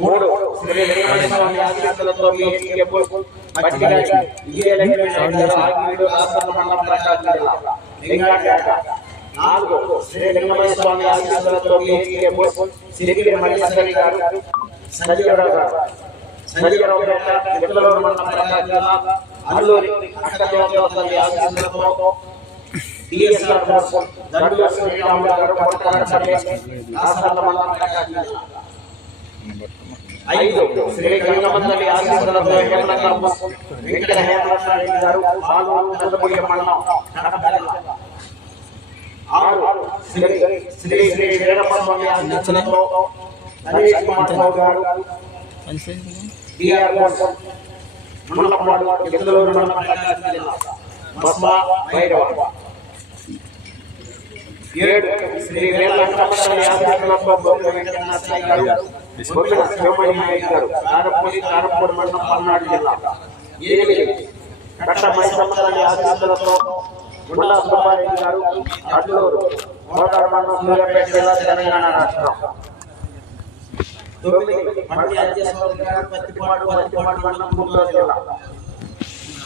మూడు. శ్రీ వెంకటేశ్వర ఆశీస్సులతో మీ మట్టిగాడి మండలం ప్రకాశం జిల్లా నాలుగు. శ్రీ స్వామి ఆశీస్సులతో మీ సిరిగిరి గారు గారు మండలం ప్రకాశం జిల్లా అల్లూరి అక్కదేవత తల్లి ఆశీస్సులతో డిఎస్ఆర్ జిల్లా ఐదు. శ్రీ గంగమంతలి ఆశీస్సులతో హేమలకమ్మ వెంకట హేమలక్ష్మి గారు పాలూరు చంద్రపుయ్య మండలం ఆరు. శ్రీ శ్రీ శ్రీ వీరప్ప స్వామి ఆశీస్సులతో నరేష్ కుమార్ గారు డిఆర్ ఎద్దులూరు మండలం బస్మా భైరవ ఏడు శ్రీ వేలంకమ్మని ఆశీస్సులతో బొమ్మ వెంకటనాథయ్య గారు బొమ్మ మండలం పల్నాడు జిల్లా. మైసమ్మని ఆశీస్సులతో సుబ్బారెడ్డి గారు మోటార్ మండలం సూర్యాపేట జిల్లా తెలంగాణ రాష్ట్రం. తొమ్మిది మండి అధ్యక్షుడు పత్తిపాడు పత్తిపాడు మండలం గుంటూరు జిల్లా.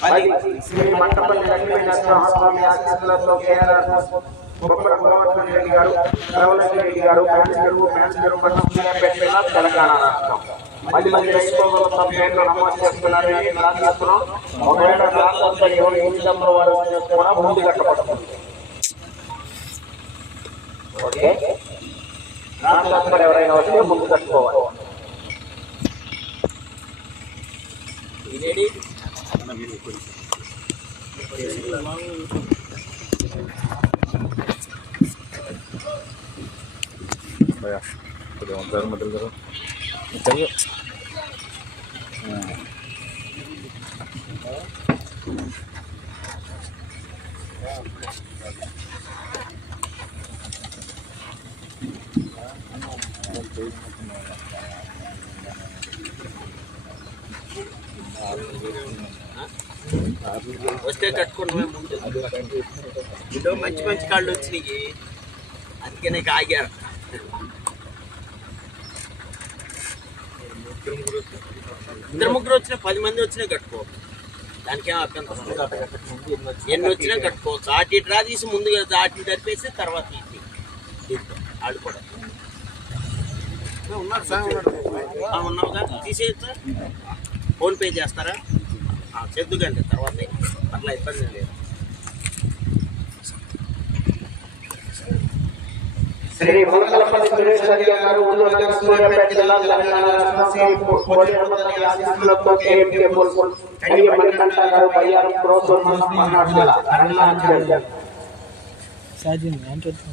పది శ్రీ మంటపల్లి లక్ష్మీ నరసింహస్వామి ఆశీస్సులతో కేఆర్ఆర్ బొమ్మల రెడ్డి గారు రవణరెడ్డి రెడ్డి గారు ఫ్యాన్స్ చెరువు ఫ్యాన్స్ చెరువు మండలం సూర్యాపేట తెలంగాణ రాష్ట్రం మళ్ళీ మళ్ళీ రైతులు తమ పేర్లు నమోదు చేస్తున్నారని ప్రార్థిస్తున్నాం ఒకవేళ రాష్ట్రంలో ఎవరు ఏ విధంలో వారు కూడా ముందు కట్టబడుతుంది ఓకే? ఎవరైనా వస్తే ముందు కట్టుకోవాలి Ya, pwede akong pero madalaro. Madalaro. Ayan. వస్తే కట్టుకోవడమే ముందు. ఇంట్లో మంచి మంచి కాళ్ళు వచ్చినాయి. అందుకే నీకు ఆగారు. ఇద్దరు ముగ్గురు వచ్చినా పది మంది వచ్చినా కట్టుకో దానికేం అభ్యంతరం. ఎన్ని వచ్చినా కట్టుకోవచ్చు. ఆటి డ్రా తీసి ముందుగా ఆటి జరిపేసి తర్వాత దీంతో వాళ్ళు కూడా. ఆ, ఉన్నావుగా తీసేయచ్చా? ఫోన్ పే చేస్తారా? చెద్దుకండి తర్వాత అట్లా ఇబ్బంది లేదు. శ్రీ ములకలపల్లి సురేశ్వరి గారు ఊళ్ళో సూర్యాపేట జిల్లా తెలంగాణ రాష్ట్రం కోడిపల్లి ఆశీస్సులతో కేఎంకే పోల్కొల్ కడియ మణికంఠ గారు బయ్యారం పల్నాడు జిల్లా అరుణాచల్ సాధ్యం అంటే నేను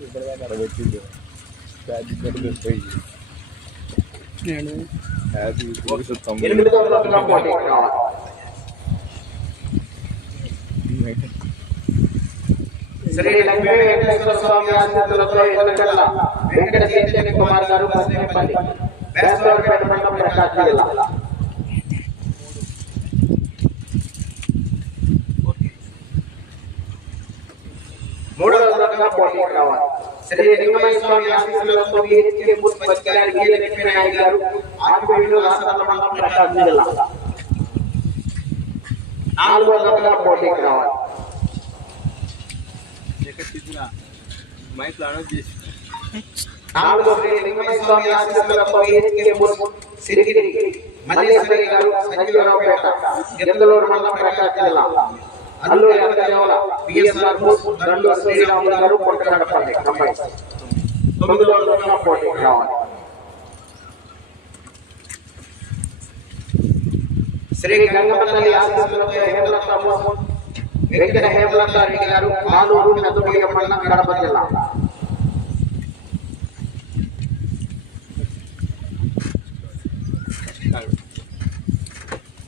ఎనిమిదో రోజున పోటీ కావాలి శ్రీ లక్ష్మీ వెంకటేశ్వర స్వామి ఆశీస్సులతో ఎన్నికల వెంకట చైతన్య కుమార్ గారు ప్రకాశం జిల్లా మూడవ రోజున పోటీ కావాలి శ్రీ లింగమయ్య స్వామి ఆశీస్సులతో విహెచ్కే బూత్ పచ్చికలాడి వీర లక్ష్మీనాయుడు గారు ఆకుపేటలో రాష్ట్ర మండలం ప్రకాశం జిల్లా నాలుగో రోజున పోటీ కావాలి మైక్లో అనౌన్స్ చేసి నాలుగో శ్రీ లింగమయ్య స్వామి ఆశీస్సులతో విహెచ్కే బూత్ సిరిగిరి మల్లేశ్వరి గారు సంజీవరావు పేట గిద్దలూరు మండలం ప్రకాశం జిల్లా అల్లూరి అంకదేవల బిఎస్ఆర్ దండు శ్రీరాములు గారు కొట్టగడపల్లి అమ్మాయి తొమ్మిదో పోటీ కావాలి శ్రీ గంగపల్లి వెంకట హేమలత రెడ్డి గారు ఆలూరు పెద్దపల్లి మండలం కడప జిల్లా.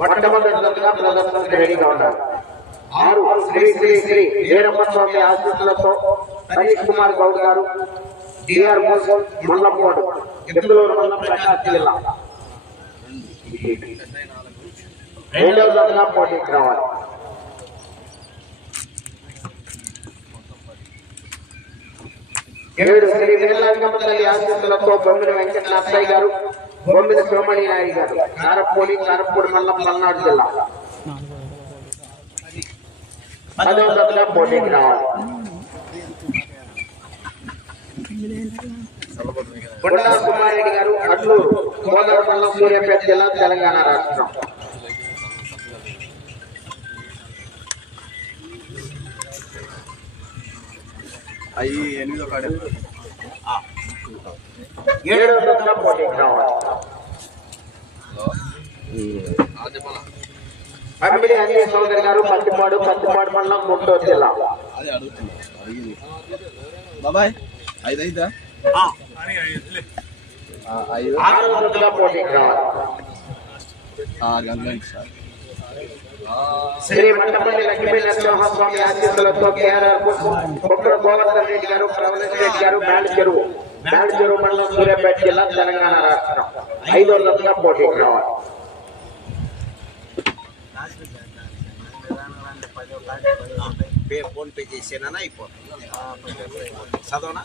మొట్టమొదటిగా ప్రదర్శనకు రెడీగా ఉన్నారు. ఆరు శ్రీ శ్రీ శ్రీ వీరమ్మ స్వామి ఆశీస్సులతో హరీష్ కుమార్ గౌడ్ గారు డిఆర్ మోసన్ మండలపోడు ఎద్దులూరు మండలం ప్రకాశం జిల్లా. రెండవ జతగా పోటీకి రావాలి. ఏడు శ్రీ వీరలింగమ్మ తల్లి ఆశీస్సులతో బొమ్మిన వెంకట నర్సయ్య గారు బొమ్మిన సోమణి నాయుడు గారు కారపూడి కారపూడి మండలం పల్నాడు జిల్లా. పదవ తరగతిలో పోటీకి రావాలి కొండా కుమారెడ్డి గారు అడ్లూరు కోదాడ మండలం సూర్యాపేట జిల్లా తెలంగాణ రాష్ట్రం అవి ఎనిమిదో కాడే ఏడవ తరగతిలో పోటీకి రావాలి పంపిణీ అంజయ్య చౌదరి గారు పత్తిపాడు పత్తిపాడు మండలం గుంటూరు జిల్లా అదే అడుగుతున్నా అడిగింది బాబాయ్ ఐదు ఐదా ఆ, ఐదు ఆరవ తరగతిలో పోటీకి రావాలి ఆరు గంటలకు సార్ శ్రీ మండపల్లి లక్ష్మీ నరసింహస్వామి ఆశీస్సులతో కేఆర్ఆర్ కుట్ర గోవర్ధన్ రెడ్డి గారు ప్రవీణ్ రెడ్డి గారు మేడ చెరువు మేడ చెరువు మండలం సూర్యాపేట జిల్లా తెలంగాణ రాష్ట్రం ఐదో తరగతిలో పోటీకి రావాలి పే ఫోన్ పే చేసేనా అయిపోతుంది చదవనా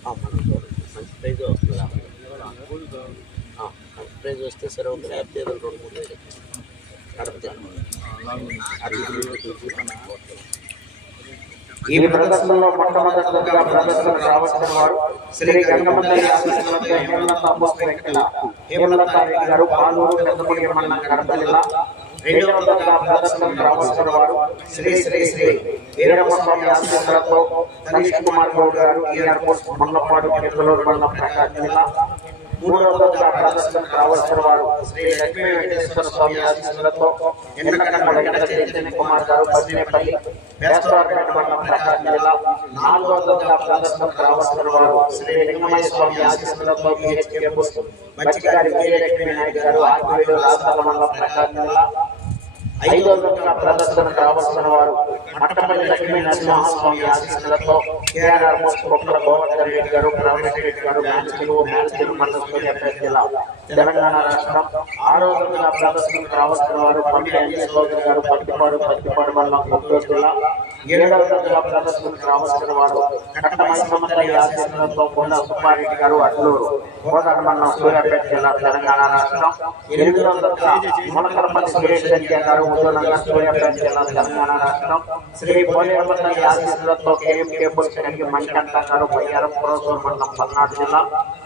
ఆ, మనం చూడండి. మంచి ప్రైజ్ వస్తుందా ఆ, మంచి ప్రైజ్ వస్తే సరే ఒక లేకపోతే ఏదో రెండు మూడు వేలు కడితే ఈ ప్రదర్శనలో మొట్టమొదటిగా ప్రదర్శన రావాల్సిన వారు శ్రీ హేమలత గారు పాలూరు పెద్దపల్లి మండలం కడప జిల్లా రెండవ తరగతి ప్రదర్శన రావాల్సిన వారు శ్రీ శ్రీ శ్రీ వీరమస్వామి ఆశీస్సులతో సనీష్ కుమార్ గౌడ్ గారు ఎయిర్పోర్ట్ మండలపాడు పెద్దలూరు మండలం ప్రకాశం జిల్లా మూడవ తరగతి ప్రదర్శన రావాల్సిన వారు శ్రీ లక్ష్మీ వెంకటేశ్వర స్వామి ఆశీస్సులతో ఎండకండ వెంకట చైతన్య కుమార్ గారు పసినేపల్లి వేస్తవారిపేట మండలం ప్రకాశం జిల్లా నాలుగవ తరగతి ప్రదర్శన రావాల్సిన వారు శ్రీ లింగమయ్య స్వామి ఆశీస్సులతో నాయక్ గారు రాష్ట్రాల మండలం ప్రకాశం జిల్లా ఐదో తరగతి ప్రదర్శన రావాల్సిన వారు మట్టపల్లి లక్ష్మీ నరసింహస్వామి ఆశీస్సులతో కేఆర్ఆర్ మొక్కల గోవర్ధన్ రెడ్డి గారు ప్రవీణ్ రెడ్డి గారు మేల్చెరువు మేల్చెరువు మండలం సూర్యాపేట తెలంగాణ రాష్ట్రం ఆరో తరగతి ప్రదర్శన రావాల్సిన వారు పండి అంజీ చౌదరి గారు పట్టిపాడు పట్టిపాడు మండలం గుంటూరు జిల్లా. ఏడవ తరగతి ప్రదర్శనకు రావాల్సిన వారు కట్టమైసమ్మతల్లి కొండ సుబ్బారెడ్డి గారు అట్లూరు కోదాడ మండలం సూర్యాపేట జిల్లా తెలంగాణ రాష్ట్రం. ఎనిమిదవ తరగతి మొలకలపల్లి సురేష్ రెడ్డి గారు ముద్దునగర్ సూర్యాపేట జిల్లా తెలంగాణ రాష్ట్రం. శ్రీ పోలేపల్లి ఆశీస్సులతో కేఎం కేబుల్ కలిగి మణికంఠ గారు బయ్యారం పురోసూర్ మండలం పల్నాడు జిల్లా.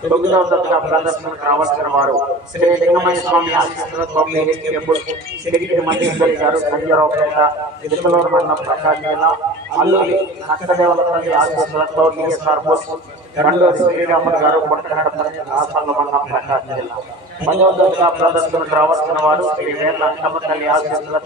తొమ్మిదవ తరగతి ప్రదర్శనకు రావాల్సిన వారు శ్రీ లింగమయ్య స్వామి ఆశీస్సులతో కేఎం కేబుల్ సిరిగిరి మల్లేశ్వరి గారు సంజయరావుపేట తిరుపలూరు మండలం ప్రకాశం జిల్లా. అల్లూరి నక్కదేవలపల్లి ఆశీస్సులతో డిఎస్ఆర్ బోస్ గండూరి శ్రీరాములు గారు పుట్టనడపల్లి రాష్ట్రంలో మండలం ప్రకాశం జిల్లా. పదవ తరగతి ప్రదర్శనకు రావాల్సిన వారు శ్రీ వేర్ల అంకమ్మ తల్లి ఆశీస్సులతో